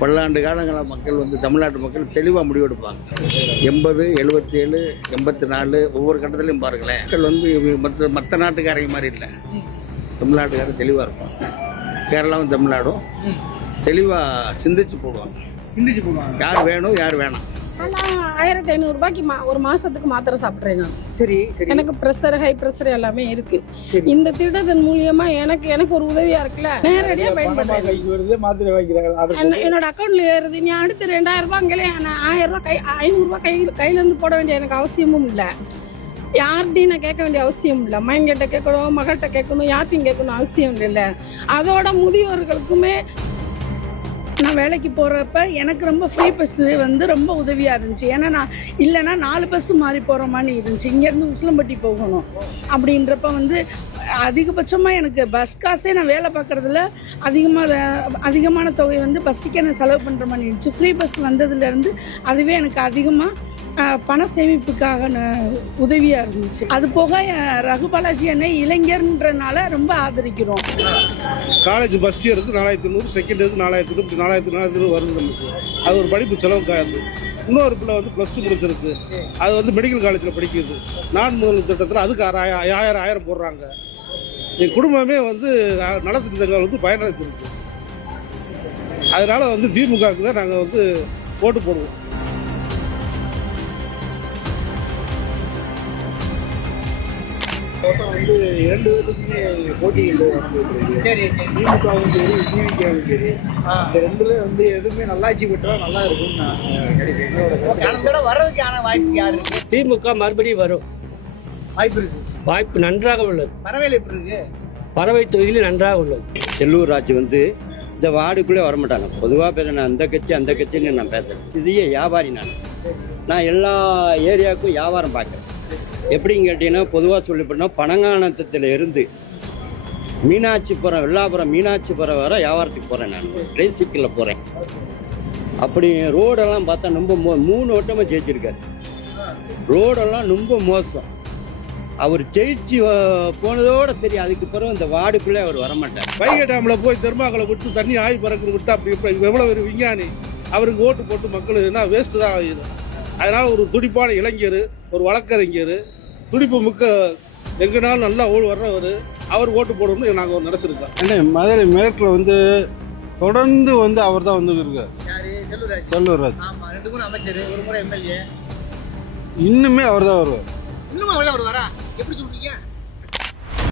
பல்லாண்டு காலங்களாக மக்கள் வந்து தமிழ்நாட்டு மக்கள் தெளிவாக முடிவெடுப்பாங்க. 80, 77, 84 ஒவ்வொரு கட்டத்துலையும் பாருங்களேன், மக்கள் வந்து மற்ற நாட்டுக்காரங்க மாதிரி இல்லை, தமிழ்நாட்டுக்காரர் தெளிவாக இருப்பாங்க. கேரளாவும் தமிழ்நாடும் தெளிவாக சிந்திச்சு போடுவாங்க. யார் வேணும் யார் வேணாம். ஆனால் 1500 ரூபாய்க்கு ஒரு மாதத்துக்கு மாத்திரை சாப்பிட்றேன் நான். சரி. எனக்கு ப்ரெஷர், ஹை ப்ரெஷர் எல்லாமே இருக்கு. இந்த திட்டத்தின் மூலியமா எனக்கு ஒரு உதவியா இருக்குல்ல, நேரடியாக பயன்படுத்துறேன். என்னோட அக்கௌண்ட்ல ஏறுது. நீ அடுத்து 2000 ரூபாய்ங்களே 1000 ரூபாய் 500 ரூபாய் கையிலேருந்து போட வேண்டிய எனக்கு அவசியமும் இல்லை. யார்கிட்டையும் நான் கேட்க வேண்டிய அவசியம் இல்லை. மையன்கிட்ட கேட்கணும், மகள்கிட்ட கேட்கணும், யார்ட்டையும் கேட்கணும் அவசியம் இல்லை. அதோட முதியோர்களுக்குமே நான் வேலைக்கு போகிறப்ப எனக்கு ரொம்ப ஃப்ரீ பஸ்ஸு வந்து ரொம்ப உதவியாக இருந்துச்சு. ஏன்னா நான் இல்லைன்னா 4 பஸ்ஸு மாறி போகிற மாதிரி இருந்துச்சு. இங்கேருந்து உசிலம்பட்டி போகணும் அப்படின்றப்ப வந்து அதிகபட்சமாக எனக்கு பஸ் காசே நான் வேலை பார்க்குறதுல அதிகமான தொகை வந்து பஸ்ஸுக்கே நான் செலவு பண்ணுற மாதிரி இருந்துச்சு. ஃப்ரீ பஸ் வந்ததுலேருந்து அதுவே எனக்கு அதிகமாக பண சேமிப்புக்காக உதவியாக இருந்துச்சு. அது போக ரகுபாலாஜி அண்ணன் இளைஞர்ன்றனால ரொம்ப ஆதரிக்கிறோம். காலேஜ் ஃபஸ்ட் இயருக்கு 4500, செகண்ட் இயருக்கு 4000, 4000 வருது நமக்கு. அது ஒரு படிப்பு செலவுக்காகுது. இன்னொரு பிள்ளை வந்து +2 முடிச்சிருக்கு, அது வந்து மெடிக்கல் காலேஜில் படிக்குது. நான் முதல் திட்டத்தில் அதுக்கு 1000 போடுறாங்க. என் குடும்பமே வந்து நலத்திட்டங்கள் வந்து பயனடைஞ்சிருக்கு. அதனால் வந்து திமுகவுக்கு தான் நாங்கள் வந்து ஓட்டு போடுவோம். வந்து 2 பேருக்குமே போட்டிகள் சரி. திமுகவும் சரி, டிவிகவும் சரி, இந்த 2ல வந்து எதுவுமே நல்லாட்சி பெற்றா நல்லா இருக்கும்னு நான் நினைக்கிறேன். வர்றதுக்கான வாய்ப்பு யாரு இருக்கு? திமுக மறுபடியும் வரும் வாய்ப்பு இருக்கு. வாய்ப்பு நன்றாக உள்ளது. பறவையில் எப்படி இருக்கு? பறவை தொகுதியில் நன்றாக உள்ளது. செல்லூர் ராஜ் வந்து இந்த வார்டுக்குள்ளே வரமாட்டாங்க. பொதுவாக பேசுகிறேன், அந்த கட்சின்னு நான் பேசுகிறேன். இதையே வியாபாரி நான் எல்லா ஏரியாவுக்கும் வியாபாரம் பார்க்குறேன். எப்படின்னு கேட்டீங்கன்னா, பொதுவாக சொல்லப்போனா பனங்கானத்தில் இருந்து மீனாட்சிபுரம், வெள்ளாபுரம் மீனாட்சிபுரம் வர வியாபாரத்துக்கு போகிறேன். நான் ட்ரெயின் சைக்கிளில் போகிறேன். அப்படி ரோடெல்லாம் பார்த்தா ரொம்ப 3 வட்டமாக ஜெயிச்சிருக்காரு. ரோடெல்லாம் ரொம்ப மோசம். அவர் ஜெயிச்சு போனதோட சரி, அதுக்கு பிறகு இந்த வார்டுக்குள்ளே அவர் வரமாட்டார். வைகை டேமில் போய் தெர்மாக்களை விட்டு தண்ணி ஆய் பறக்குன்னு விட்டு அப்படி எவ்வளோ ஒரு விஞ்ஞானி அவருக்கு ஓட்டு போட்டு மக்கள் என்ன வேஸ்ட்டு தான் ஆகுது. அதனால் ஒரு துடிப்பான இளைஞர், ஒரு வழக்கறிஞர், துடிப்பு மிக்க எங்கேனாலும் நல்லா வர்றவர், அவர் ஓட்டு போடணும்னு நாங்கள் நினச்சிருக்கோம். ஏன்னா மதுரை மேற்கில் வந்து தொடர்ந்து வந்து அவர் தான் வந்து இருக்கார். செல்லூர் ராஜ். ஆமா, 2 முறை அமைச்சர், 1 முறை எம்எல்ஏ. இன்னுமே அவர் தான் வருவார். இன்னும் அவர் வரா? எப்படி சொல்றீங்க?